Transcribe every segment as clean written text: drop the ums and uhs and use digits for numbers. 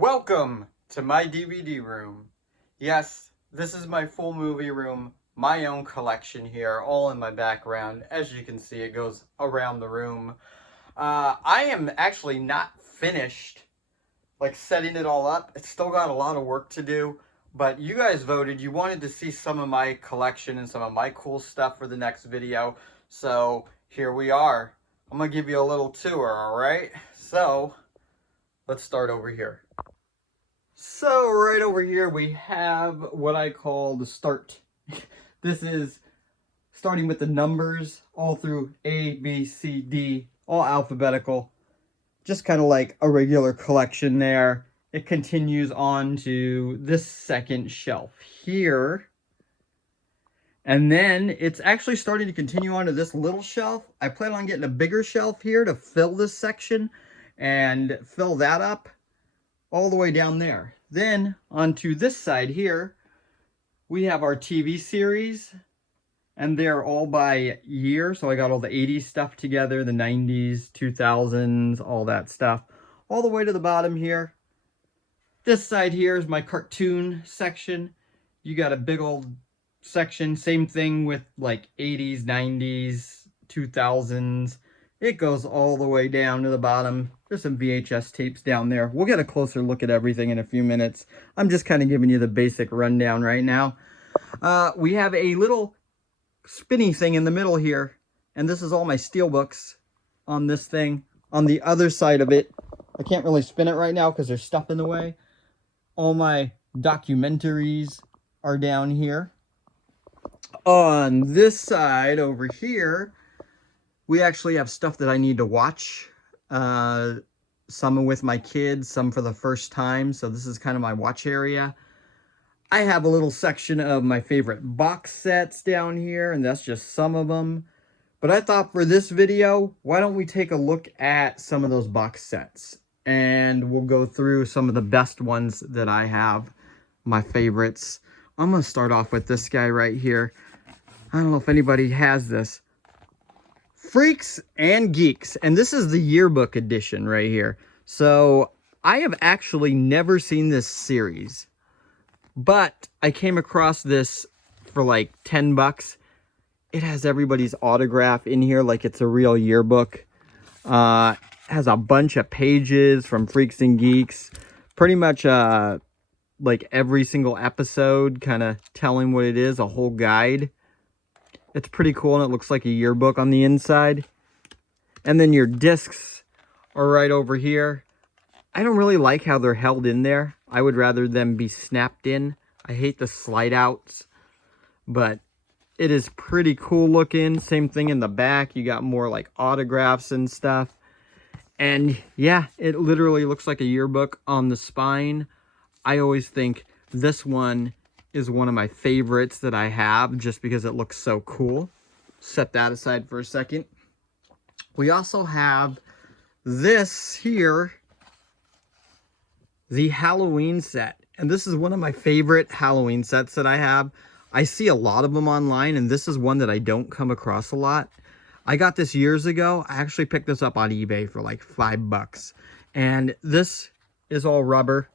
Welcome to my DVD room. Yes, this is my full movie room, my own collection here, all in my background. As you can see, it goes around the room. I am actually not finished, like, setting it all up. It's still got a lot of work to do, but you guys voted. You wanted to see some of my collection and some of my cool stuff for the next video, so here we are. I'm gonna give you a little tour, alright? So, let's start over here. So right over here we have what I call the start. This is starting with the numbers all through A, B, C, D, all alphabetical. Just kind of like a regular collection there. It continues on to this second shelf here. And then it's actually starting to continue on to this little shelf. I plan on getting a bigger shelf here to fill this section and fill that up all the way down there. Then onto this side here, we have our TV series, and they're all by year. So I got all the 80s stuff together, the 90s, 2000s, all that stuff, all the way to the bottom here. This side here is my cartoon section. You got a big old section, same thing with like 80s, 90s, 2000s. It goes all the way down to the bottom. There's some VHS tapes down there. We'll get a closer look at everything in a few minutes. I'm just kind of giving you the basic rundown right now. We have a little spinny thing in the middle here, and this is all my steelbooks on this thing. On the other side of it, I can't really spin it right now because there's stuff in the way. All my documentaries are down here. On this side over here, we actually have stuff that I need to watch. Some with my kids, some for the first time. So this is kind of my watch area. I have a little section of my favorite box sets down here, and that's just some of them. But I thought for this video, why don't we take a look at some of those box sets? And we'll go through some of the best ones that I have, my favorites. I'm going to start off with this guy right here. I don't know if anybody has this. Freaks and Geeks, and this is the yearbook edition right here. So I have actually never seen this series, but I came across this for like 10 bucks. It has everybody's autograph in here like it's a real yearbook. Has a bunch of pages from Freaks and Geeks, pretty much like every single episode, kind of telling what it is, a whole guide. It's pretty cool, and it looks like a yearbook on the inside. And then your discs are right over here. I don't really like how they're held in there. I would rather them be snapped in. I hate the slide outs, but it is pretty cool looking. Same thing in the back. You got more like autographs and stuff. And yeah, it literally looks like a yearbook on the spine. I always think this one is one of my favorites that I have just because it looks so cool. Set that aside for a second. We also have this here, the Halloween set. And this is one of my favorite Halloween sets that I have. I see a lot of them online, and this is one that I don't come across a lot. I got this years ago. I actually picked this up on eBay for like $5. And this is all rubber.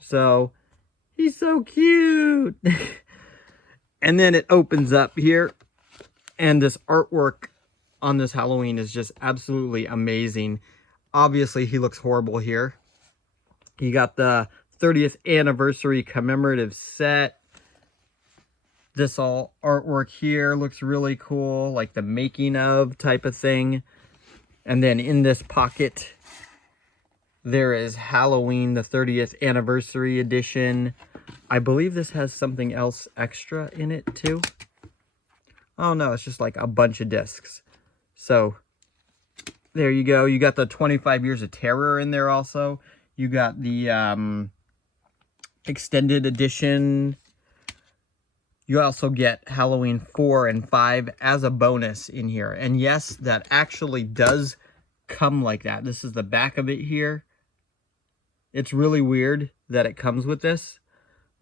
So he's so cute. And then it opens up here, and this artwork on this Halloween is just absolutely amazing. Obviously, he looks horrible here. You got the 30th anniversary commemorative set. This all artwork here looks really cool, like the making of type of thing. And then in this pocket, there is Halloween, the 30th anniversary edition. I believe this has something else extra in it too. Oh no, it's just like a bunch of discs. So there you go. You got the 25 Years of Terror in there also. You got the extended edition. You also get Halloween 4 and 5 as a bonus in here. And yes, that actually does come like that. This is the back of it here. It's really weird that it comes with this,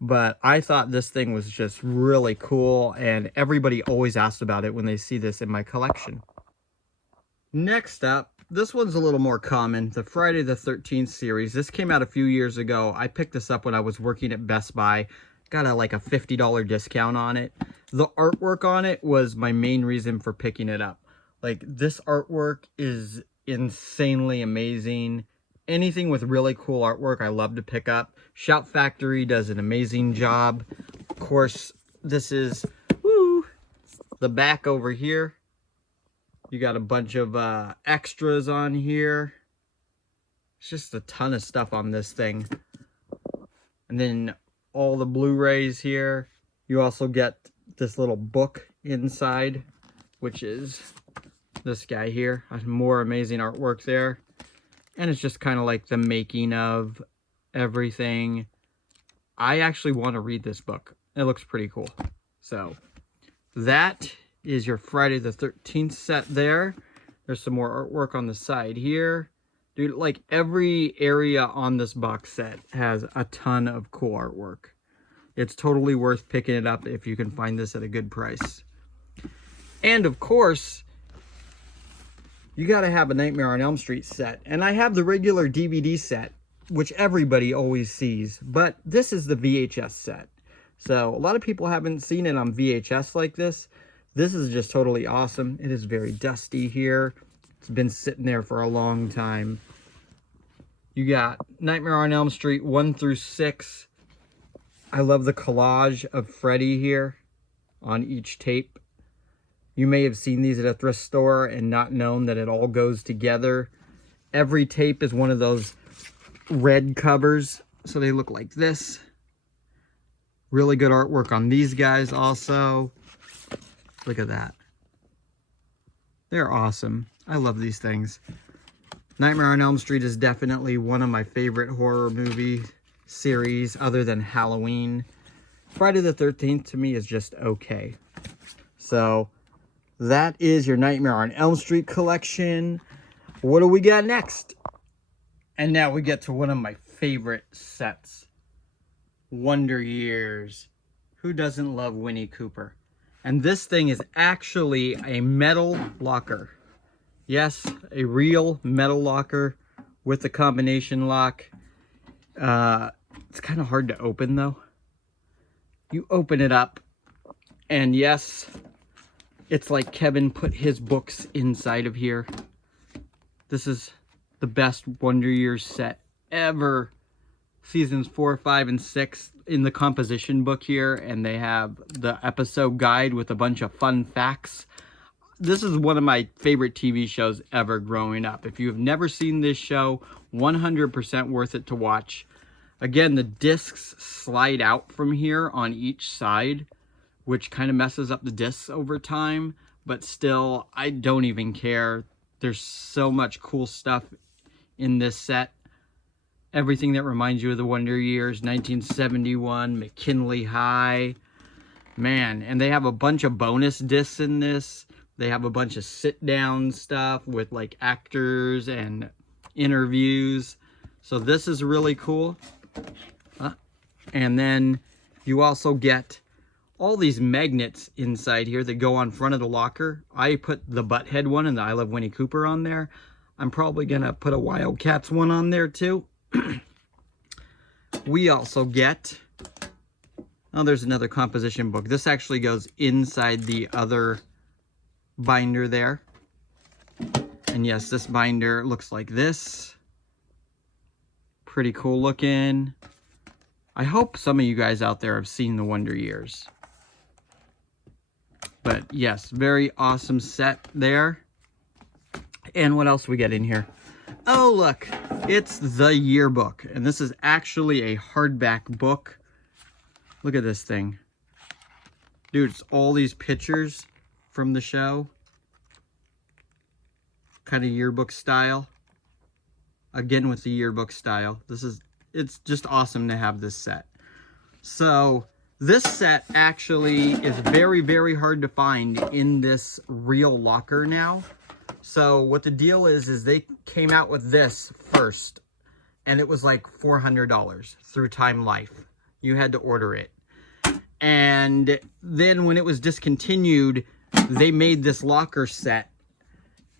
but I thought this thing was just really cool, and everybody always asks about it when they see this in my collection. Next up, this one's a little more common. The Friday the 13th series. This came out a few years ago. I picked this up when I was working at Best Buy. Got like a $50 discount on it. The artwork on it was my main reason for picking it up. Like, this artwork is insanely amazing. Anything with really cool artwork, I love to pick up. Shout Factory does an amazing job. Of course, this is the back over here. You got a bunch of extras on here. It's just a ton of stuff on this thing. And then all the Blu-rays here. You also get this little book inside, which is this guy here. More amazing artwork there. And it's just kind of like the making of everything. I actually want to read this book. It looks pretty cool. So that is your Friday the 13th set there. There's some more artwork on the side here. Dude, like every area on this box set has a ton of cool artwork. It's totally worth picking it up if you can find this at a good price. And of course, you got to have a Nightmare on Elm Street set. And I have the regular DVD set, which everybody always sees. But this is the VHS set. So a lot of people haven't seen it on VHS like this. This is just totally awesome. It is very dusty here. It's been sitting there for a long time. You got Nightmare on Elm Street 1 through 6. I love the collage of Freddy here on each tape. You may have seen these at a thrift store and not known that it all goes together. Every tape is one of those red covers, so they look like this. Really good artwork on these guys also. Look at that. They're awesome. I love these things. Nightmare on Elm Street is definitely one of my favorite horror movie series other than Halloween. Friday the 13th to me is just okay. So that is your Nightmare on Elm Street collection. What do we got next? And now we get to one of my favorite sets. Wonder Years. Who doesn't love Winnie Cooper? And this thing is actually a metal locker. Yes, a real metal locker with a combination lock. It's kind of hard to open though. You open it up and yes, it's like Kevin put his books inside of here. This is the best Wonder Years set ever. Seasons 4, 5, and 6 in the composition book here, and they have the episode guide with a bunch of fun facts. This is one of my favorite TV shows ever growing up. If you have never seen this show, 100% worth it to watch. Again, the discs slide out from here on each side, which kind of messes up the discs over time, but still, I don't even care. There's so much cool stuff in this set. Everything that reminds you of the Wonder Years, 1971, McKinley High. Man, and they have a bunch of bonus discs in this. They have a bunch of sit-down stuff with like actors and interviews. So this is really cool. And then you also get all these magnets inside here that go on front of the locker. I put the Butthead one and the I Love Winnie Cooper on there. I'm probably going to put a Wildcats one on there too. We also get, oh, there's another composition book. This actually goes inside the other binder there. And yes, this binder looks like this. Pretty cool looking. I hope some of you guys out there have seen the Wonder Years. But yes, very awesome set there. And what else we get in here? Oh, look, it's the yearbook. And this is actually a hardback book. Look at this thing. Dude, it's all these pictures from the show. Kind of yearbook style. Again, with the yearbook style. It's just awesome to have this set. So, this set actually is very, very hard to find in this real locker now. So what the deal is they came out with this first, and it was like $400 through Time Life. You had to order it. And then when it was discontinued, they made this locker set,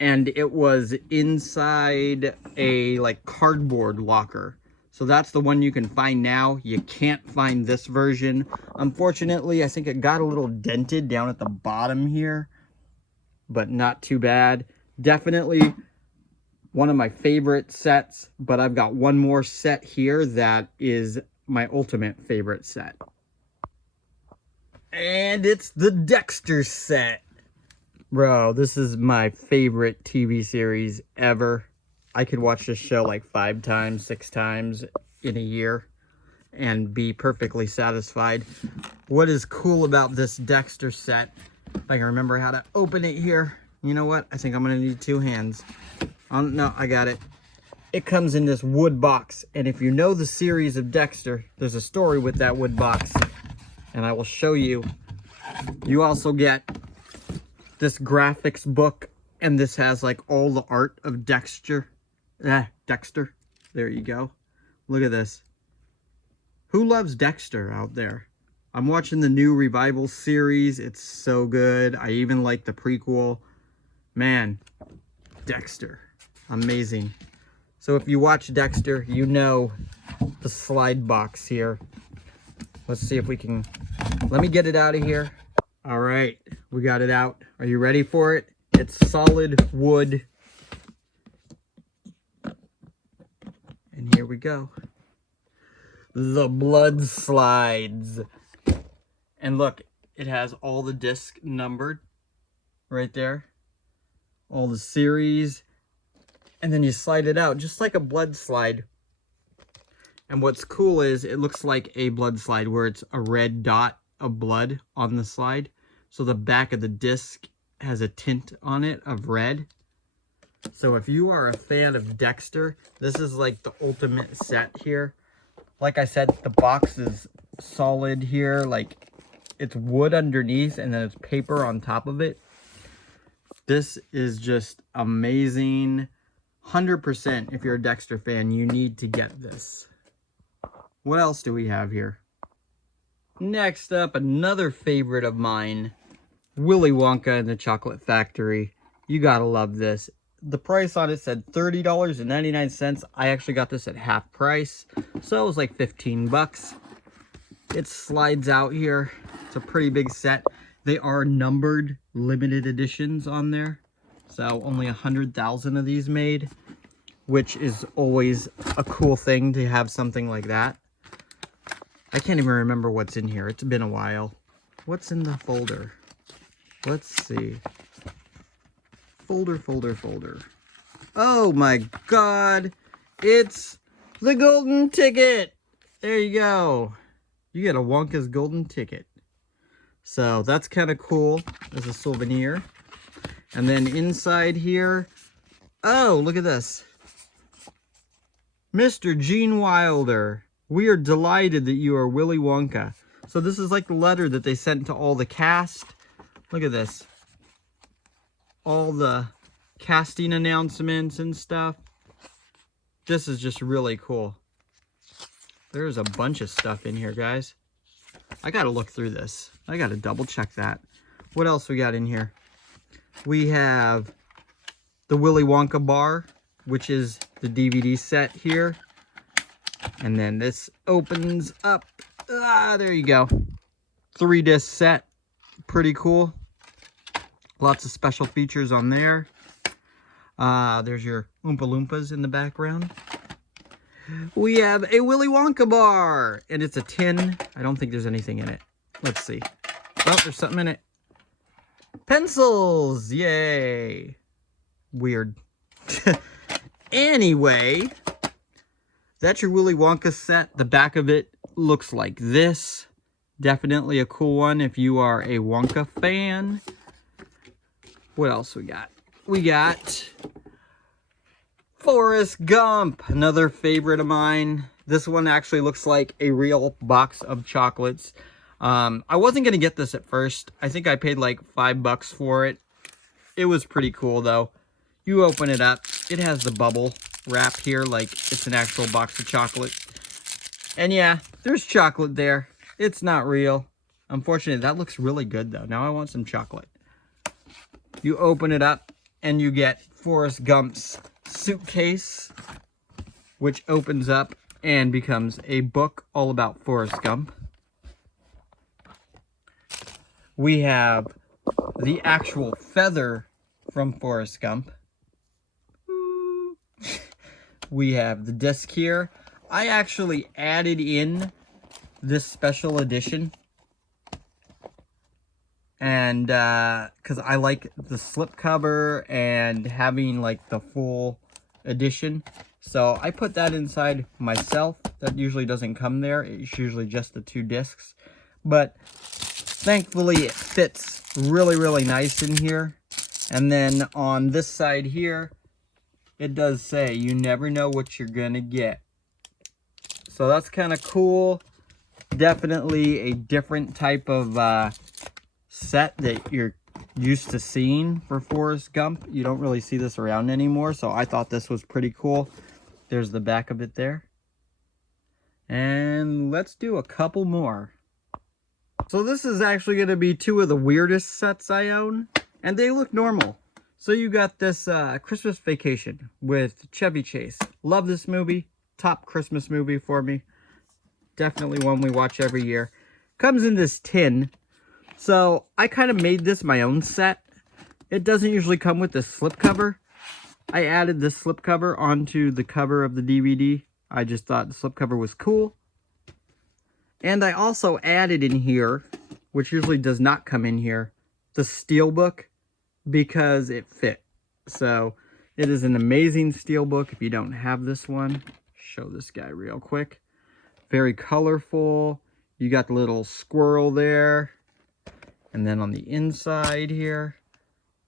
and it was inside a like cardboard locker. So that's the one you can find now. You can't find this version. Unfortunately, I think it got a little dented down at the bottom here, but not too bad. Definitely one of my favorite sets, but I've got one more set here that is my ultimate favorite set. And it's the Dexter set. Bro, this is my favorite TV series ever. I could watch this show like 5 times, 6 times in a year and be perfectly satisfied. What is cool about this Dexter set, if I can remember how to open it here. You know what? I think I'm gonna need 2 hands. No, I got it. It comes in this wood box, and if you know the series of Dexter, there's a story with that wood box, and I will show you. You also get this graphics book, and this has like all the art of Dexter. Dexter. There you go. Look at this. Who loves Dexter out there? I'm watching the new revival series. It's so good. I even like the prequel. Man, Dexter. Amazing. So if you watch Dexter, you know the slide box here. Let's see if we can... Let me get it out of here. All right, we got it out. Are you ready for it? It's solid wood. And here we go. The blood slides. And look, it has all the discs numbered right there. All the series. And then you slide it out just like a blood slide. And what's cool is it looks like a blood slide where it's a red dot of blood on the slide. So the back of the disc has a tint on it of red. So if you are a fan of Dexter, this is like the ultimate set here. Like I said, the box is solid here. Like it's wood underneath and then it's paper on top of it. This is just amazing. 100% if you're a Dexter fan, you need to get this. What else do we have here? Next up, another favorite of mine, Willy Wonka and the Chocolate Factory. You gotta love this. The price on it said $30.99. I actually got this at half price, so it was like 15 bucks. It slides out here. It's a pretty big set. They are numbered limited editions on there, so only 100,000 of these made, which is always a cool thing to have something like that. I can't even remember what's in here. It's been a while. What's in the folder? Let's see. Folder. Oh my God. It's the golden ticket. There you go. You get a Wonka's golden ticket. So that's kind of cool as a souvenir. And then inside here, oh, look at this. Mr. Gene Wilder, we are delighted that you are Willy Wonka. So this is like the letter that they sent to all the cast. Look at this. All the casting announcements and stuff. This is just really cool. There's a bunch of stuff in here, guys. I gotta look through this. I gotta double check that. What else we got in here? We have the Willy Wonka bar, which is the DVD set here. And then this opens up. There you go. 3-disc set. Pretty cool. Lots of special features on there. There's your Oompa Loompas in the background. We have a Willy Wonka bar. And it's a tin. I don't think there's anything in it. Let's see. Oh, there's something in it. Pencils. Yay. Weird. Anyway, that's your Willy Wonka set. The back of it looks like this. Definitely a cool one if you are a Wonka fan. What else we got? We got Forrest Gump, another favorite of mine. This one actually looks like a real box of chocolates. I wasn't going to get this at first. I think I paid like $5 for it. It was pretty cool though. You open it up. It has the bubble wrap here like it's an actual box of chocolate. And yeah, there's chocolate there. It's not real. Unfortunately, that looks really good though. Now I want some chocolate. You open it up and you get Forrest Gump's suitcase, which opens up and becomes a book all about Forrest Gump. We have the actual feather from Forrest Gump. We have the disc here. I actually added in this special edition, and because I like the slipcover and having like the full edition, so I put that inside myself. That usually doesn't come there. It's usually just the 2 discs, but thankfully it fits really nice in here. And then on this side here, it does say you never know what you're gonna get. So that's kind of cool. Definitely a different type of set that you're used to seeing for Forrest Gump. You don't really see this around anymore, so I thought this was pretty cool. There's the back of it there. And let's do a couple more. So this is actually going to be 2 of the weirdest sets I own, and they look normal. So you got this Christmas Vacation with Chevy Chase. Love this movie. Top Christmas movie for me. Definitely one we watch every year. Comes in this tin. So I kind of made this my own set. It doesn't usually come with this slipcover. I added this slipcover onto the cover of the DVD. I just thought the slipcover was cool. And I also added in here, which usually does not come in here, the steelbook, because it fit. So it is an amazing steelbook. If you don't have this one, show this guy real quick. Very colorful. You got the little squirrel there. And then on the inside here,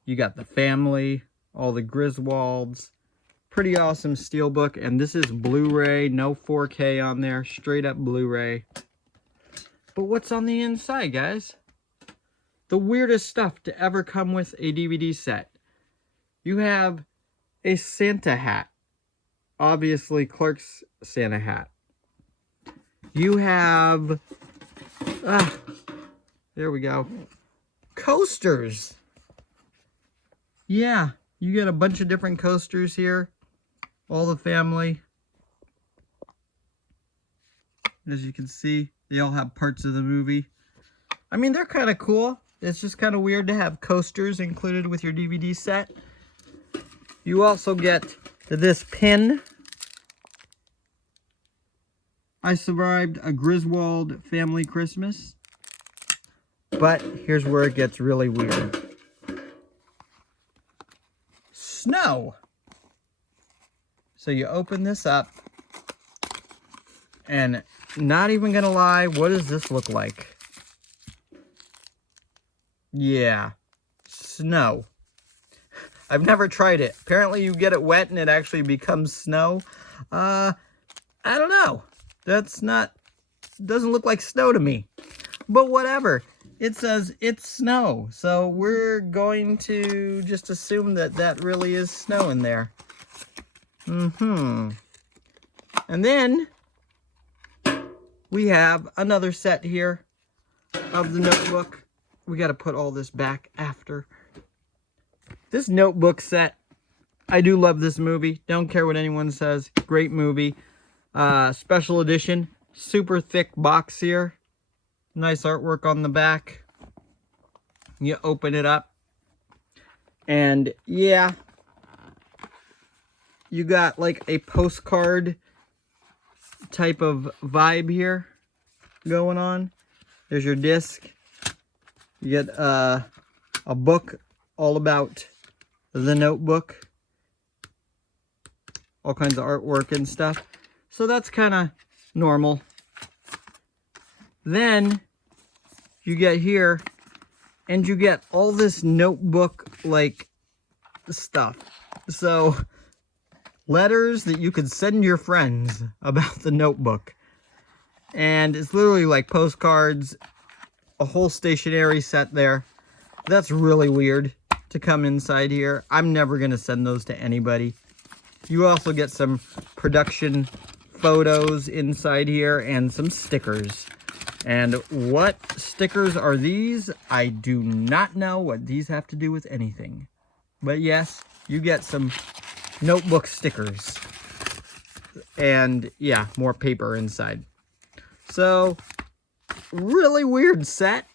you got the family, all the Griswolds. Pretty awesome steelbook. And this is Blu-ray, no 4K on there, straight up Blu-ray. But what's on the inside, guys? The weirdest stuff to ever come with a DVD set. You have a Santa hat. Obviously, Clark's Santa hat. You have... there we go. Coasters. Yeah, you get a bunch of different coasters here. All the family. As you can see, they all have parts of the movie. I mean, they're kind of cool. It's just kind of weird to have coasters included with your DVD set. You also get this pin. I survived a Griswold family Christmas. But here's where it gets really weird. Snow. So you open this up. And not even gonna lie, what does this look like? Yeah, snow. I've never tried it. Apparently you get it wet and it actually becomes snow. I don't know. Doesn't look like snow to me. But whatever. It says it's snow. So we're going to just assume that that really is snow in there. And then we have another set here of the notebook. We got to put all this back after. This notebook set, I do love this movie. Don't care what anyone says. Great movie. Special edition. Super thick box here. Nice artwork on the back. You open it up. And yeah. You got like a postcard type of vibe here going on. There's your disc. You get a book all about the notebook. All kinds of artwork and stuff. So that's kind of normal. Then you get here and you get all this notebook like stuff. So letters that you could send your friends about the notebook. And it's literally like postcards, a whole stationery set there. That's really weird to come inside here. I'm never going to send those to anybody. You also get some production photos inside here and some stickers. And what stickers are these? I do not know what these have to do with anything. But yes, you get some notebook stickers. And yeah, more paper inside. So, really weird set.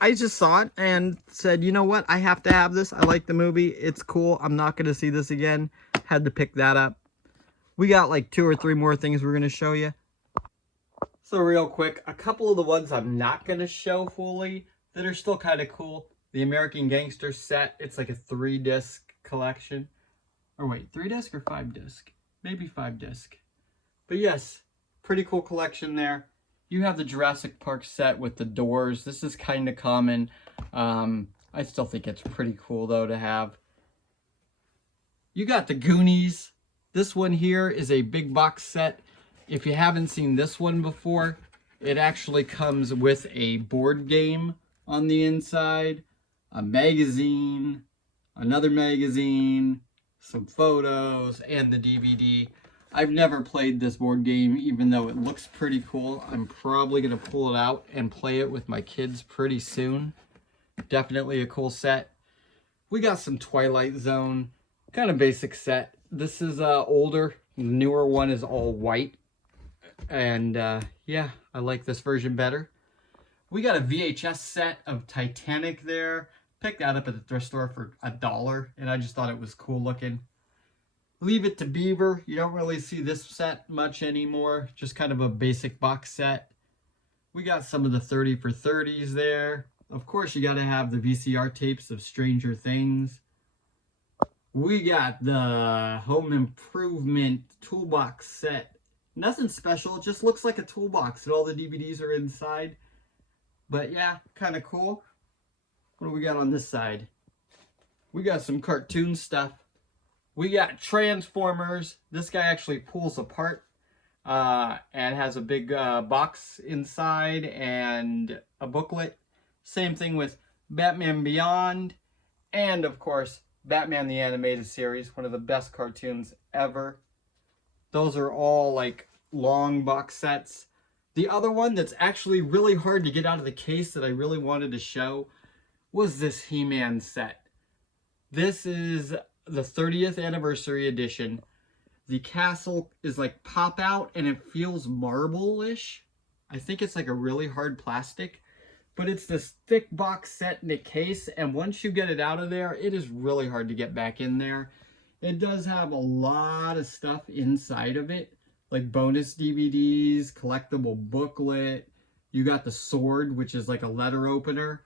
I just saw it and said, you know what? I have to have this. I like the movie. It's cool. I'm not going to see this again. Had to pick that up. We got like 2 or 3 more things we're going to show you. So real quick, a couple of the ones I'm not going to show fully that are still kind of cool. The American Gangster set. It's like a 3-disc collection. Or wait, 3-disc or 5-disc? Maybe 5-disc. But yes, pretty cool collection there. You have the Jurassic Park set with the doors. This is kind of common. I still think it's pretty cool though to have. You got the Goonies. This one here is a big box set. If you haven't seen this one before, it actually comes with a board game on the inside, a magazine, another magazine, some photos, and the DVD. I've never played this board game, even though it looks pretty cool. I'm probably going to pull it out and play it with my kids pretty soon. Definitely a cool set. We got some Twilight Zone, kind of basic set. This is older. The newer one is all white. And yeah, I like this version better. We got a VHS set of Titanic there. Picked that up at the thrift store for $1, and I just thought it was cool looking. Leave It to Beaver. You don't really see this set much anymore. Just kind of a basic box set. We got some of the 30 for 30s there. Of course, you got to have the VCR tapes of Stranger Things. We got the Home Improvement toolbox set. Nothing special. It just looks like a toolbox and all the DVDs are inside. But yeah, kind of cool. What do we got on this side? We got some cartoon stuff. We got Transformers. This guy actually pulls apart and has a big box inside and a booklet. Same thing with Batman Beyond. And of course, Batman the Animated Series. One of the best cartoons ever. Those are all like long box sets. The other one that's actually really hard to get out of the case that I really wanted to show was this He-Man set. This is the 30th anniversary edition. The castle is like pop out and it feels marble-ish. I think it's like a really hard plastic, but it's this thick box set in a case, and once you get it out of there, it is really hard to get back in there. It does have a lot of stuff inside of it, like bonus DVDs, collectible booklet. You got the sword, which is like a letter opener.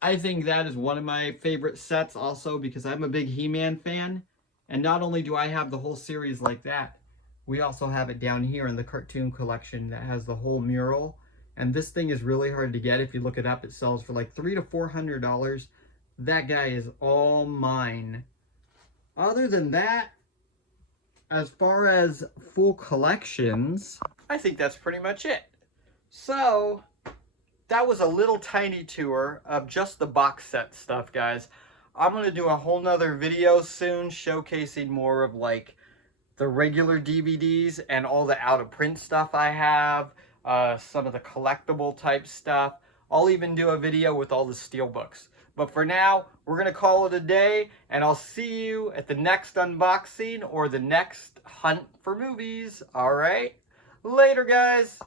I think that is one of my favorite sets also because I'm a big He-Man fan. And not only do I have the whole series like that, we also have it down here in the cartoon collection that has the whole mural. And this thing is really hard to get. If you look it up, it sells for like $300 to $400. That guy is all mine. Other than that, as far as full collections, I think that's pretty much it. So that was a little tiny tour of just the box set stuff, guys. I'm going to do a whole nother video soon showcasing more of like the regular DVDs and all the out of print stuff I have, some of the collectible type stuff. I'll even do a video with all the steelbooks. But for now, we're going to call it a day, and I'll see you at the next unboxing or the next hunt for movies. All right? Later, guys.